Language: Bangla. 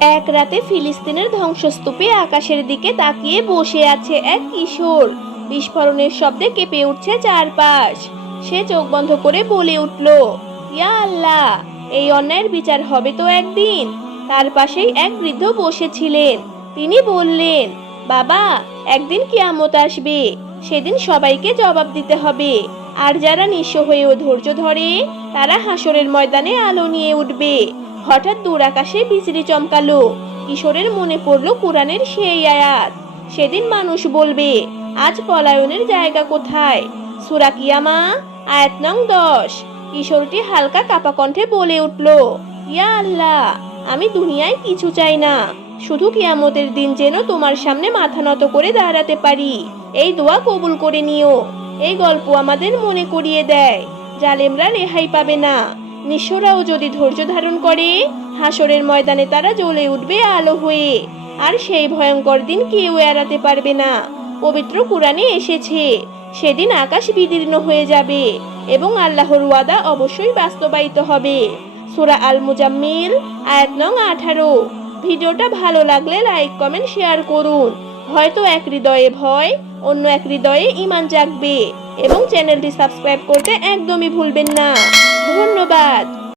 এক রাতে ফিলিস্তিনের ধ্বংসস্তূপে আকাশের দিকে তাকিয়ে বসে আছে এক কিশোর। বিস্ফোরণের শব্দে কেঁপে উঠছে চারপাশ। সে চোখ বন্ধ করে বলে উঠল, ইয়া আল্লাহ, এই অন্যায়ের বিচার হবে তো একদিন। তার পাশেই এক বৃদ্ধ বসেছিলেন। তিনি বললেন, বাবা, একদিন কিয়ামত আসবে। সেদিন সবাইকে জবাব দিতে হবে। আর যারা নিঃস্ব হয়েও ধৈর্য ধরে, তারা হাসরের ময়দানে আলো নিয়ে উঠবে। হঠাৎ দূর আকাশে বিজলি চমকালো। কিশোরের মনে পড়ল কোরআনের সেই আয়াত। সেদিন মানুষ বলবে, আজ পলায়নের জায়গা কোথায়? সুরা কিয়ামা, আয়াত নং দশ। কিশোরটি হালকা কাপা কণ্ঠে বলে উঠল, ইয়া আল্লাহ, আমি দুনিয়ায় কিছু চাই না। শুধু কিয়ামতের দিন যেন তোমার সামনে মাথা নত করে দাঁড়াতে পারি। এই দোয়া কবুল করে নিও। এই গল্প আমাদের মনে করিয়ে দেয়। জালেমরা রেহাই পাবে না। নিঃস্বরাও যদি ধৈর্য ধারণ করে, হাসরের ময়দানে তারা জ্বলে উঠবে আলো হয়ে। আর সেই ভয়ঙ্কর দিন কেউ এড়াতে পারবে না। পবিত্র কোরআনে এসেছে, সেদিন আকাশ বিদীর্ণ হয়ে যাবে এবং আল্লাহর ওয়াদা অবশ্যই বাস্তবায়িত হবে। সূরা আল মুজাম্মিল আয়াত নং আঠারো। ভিডিওটা ভালো লাগলে লাইক, কমেন্ট, শেয়ার করুন। হয়তো এক হৃদয়ে ভয়, অন্য এক হৃদয়ে ইমান জাগবে এবং চ্যানেলটি সাবস্ক্রাইব করতে একদমই ভুলবেন না। ধন্যবাদ